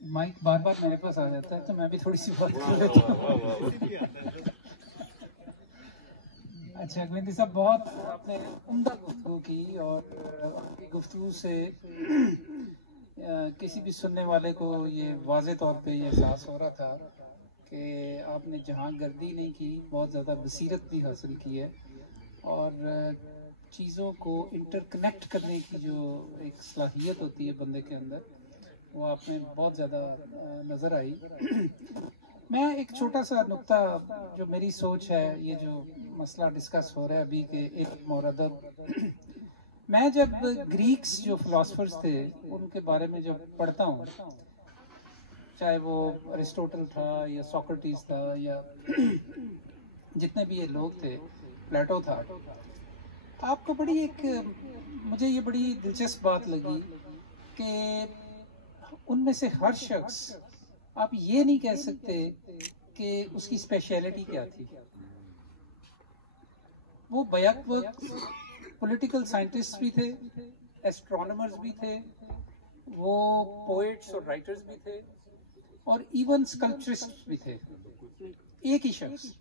Mic बार बार मेरे पास आ जाता है तो मैं भी थोड़ी सी बात कर लेता हूँ। अच्छा गोविंद साहब, बहुत आपने उम्दा गुफ्तगू की और आपकी गुफ्तगू से किसी भी सुनने वाले को ये वाज़े तौर पे ये एहसास हो रहा था कि आपने जहाँ गर्दी नहीं की, बहुत ज़्यादा बसीरत भी हासिल की है और चीज़ों को इंटरकनेक्ट करने की जो एक सलाहियत होती है बंदे के अंदर, वो आप में बहुत ज़्यादा नज़र आई। मैं एक छोटा सा नुक्ता, जो मेरी सोच है, ये जो मसला डिस्कस हो रहा है अभी के इल्म और अदब, मैं जब ग्रीक्स जो फिलोसफर्स थे उनके बारे में जब पढ़ता हूँ, चाहे वो अरिस्टोटल था या सोक्रेटिस था या जितने भी ये लोग थे, प्लेटो था, आपको बड़ी एक, मुझे ये बड़ी दिलचस्प बात लगी कि उनमें से हर शख्स, आप ये नहीं कह सकते कि उसकी स्पेशलिटी क्या थी। वो बैक वक्त पॉलिटिकल साइंटिस्ट भी थे, एस्ट्रोनॉमर्स भी थे, वो पोएट्स और राइटर्स भी थे और इवन स्कल्पचरिस्ट भी थे, एक ही शख्स।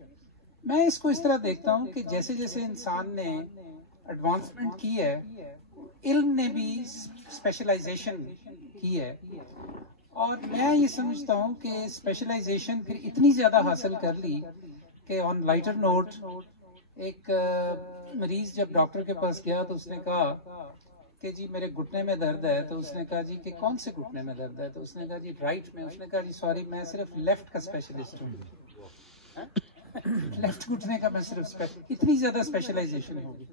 मैं इसको इस तरह देखता हूँ कि जैसे जैसे इंसान ने एडवांसमेंट की है, इल्म ने भी स्पेशलाइजेशन की है और मैं ये समझता हूँ कि स्पेशलाइजेशन फिर इतनी ज़्यादा हासिल कर ली कि ऑन लाइटर नोट, एक मरीज जब डॉक्टर के पास गया तो उसने कहा कि जी मेरे घुटने में दर्द है, तो उसने कहा जी कि कौन से घुटने में दर्द है, तो उसने कहा जी राइट में। उसने कहा जी सॉरी, मैं सिर्फ लेफ्ट का स्पेशलिस्ट हूँ, लेफ्ट घुटने का मैं सिर्फ इतनी ज़्यादा स्पेशलाइजेशन होगी।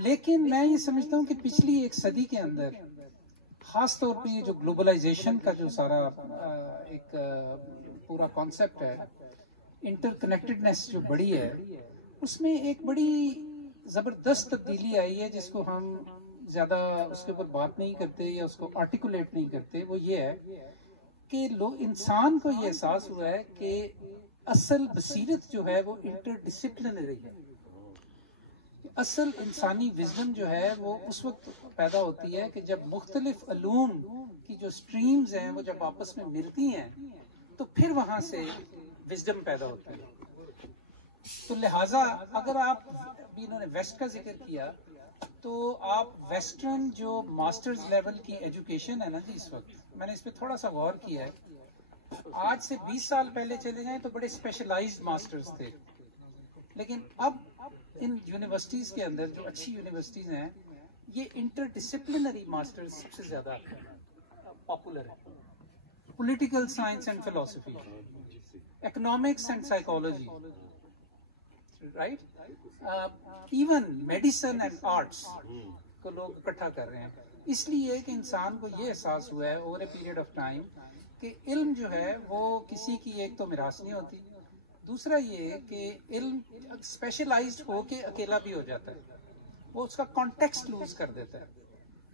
लेकिन मैं ये समझता हूँ कि पिछली एक सदी के अंदर, खास तौर पे ये जो ग्लोबलाइजेशन का जो सारा एक पूरा कॉन्सेप्ट है, इंटरकनेक्टेडनेस जो बड़ी है, उसमें एक बड़ी ज़बरदस्त तब्दीली आई है जिसको हम ज़्यादा उसके ऊपर बात नहीं करते या उसको आर्टिकुलेट नहीं करते। वो ये है कि लोग, इंसान को ये एहसास हुआ है कि असल बसीरत जो है वो इंटरडिसिप्लिनरी है। असल इंसानी विजडम जो है वो उस वक्त पैदा होती है कि जब मुख्तलिफ अलूम की जो स्ट्रीम्स हैं वो जब आपस में मिलती हैं तो फिर वहां से विजडम पैदा होती है। तो लिहाजा अगर आप, अभी इन्होंने वेस्ट का जिक्र किया, तो आप वेस्टर्न जो मास्टर्स लेवल की एजुकेशन है ना जी, इस वक्त मैंने इस पर थोड़ा सा गौर किया है। आज से 20 साल पहले चले जाएं तो बड़े स्पेशलाइज्ड मास्टर्स थे, लेकिन अब इन यूनिवर्सिटीज के अंदर जो अच्छी यूनिवर्सिटीज हैं, ये इंटरडिसिप्लिनरी मास्टर्स सबसे ज्यादा पॉपुलर है। Political science and philosophy, economics and psychology, right, even medicine and arts को लोग इकट्ठा कर रहे हैं। इसलिए कि इंसान को ये एहसास हुआ है over a period of time कि इल्म जो है वो किसी की एक तो मिरास नहीं होती, दूसरा ये कि इल्म स्पेशलाइज्ड होके अकेला भी हो जाता है, वो उसका कॉन्टेक्स्ट लूज कर देता है।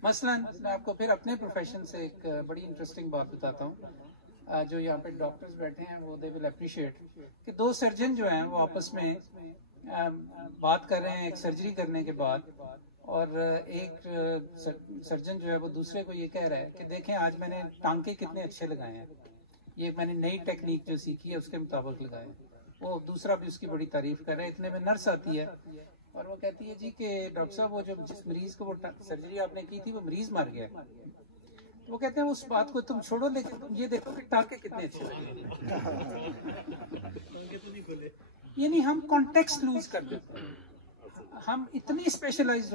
मसलन मैं आपको फिर अपने प्रोफेशन से एक बड़ी इंटरेस्टिंग बात बताता हूँ, जो यहाँ पे डॉक्टर्स बैठे हैं वो दे विल अप्रिशिएट कि दो सर्जन जो हैं वो आपस में बात कर रहे हैं एक सर्जरी करने के बाद, और एक सर्जन जो है वो दूसरे को ये कह रहा है कि देखें आज मैंने टांके कितने अच्छे लगाए हैं, ये मैंने नई टेक्निक जो सीखी है उसके मुताबिक लगाए हैं। वो दूसरा भी उसकी बड़ी तारीफ कर रहा है। इतने में नर्स आती है और वो कहती है जी कि डॉक्टर साहब वो जो जिस मरीज को वो सर्जरी आपने की थी वो मरीज मर गया। वो कहते हैं उस बात को तुम छोड़ो, लेकिन तुम ये देखो कि टांके कितने अच्छे लगे। यानी हम कॉन्टेक्स्ट लूज कर देते हैं, हम इतने स्पेशलाइज्ड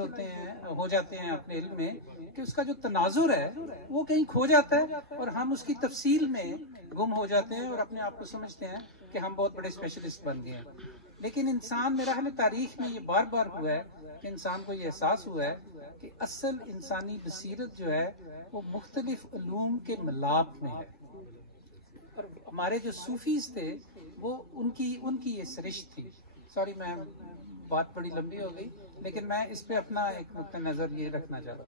हो जाते हैं अपने इल्म में कि उसका जो तनाजुर है वो कहीं खो जाता है और हम उसकी तफसील में गुम हो जाते हैं और अपने आप को समझते हैं कि हम बहुत बड़े स्पेशलिस्ट बन गए हैं। लेकिन इंसान, मेरा ख्याल तारीख में ये बार बार हुआ है कि इंसान को ये एहसास हुआ है कि असल इंसानी बसीरत जो है वो मुख्तलिफ उलूम के मिलाप में है। और हमारे जो सूफीज थे वो उनकी ये सरिश्त थी। सॉरी, मैं बात बड़ी लंबी हो गई, लेकिन मैं इस पे अपना एक नुक्ता नज़र ये रखना चाहता हूँ।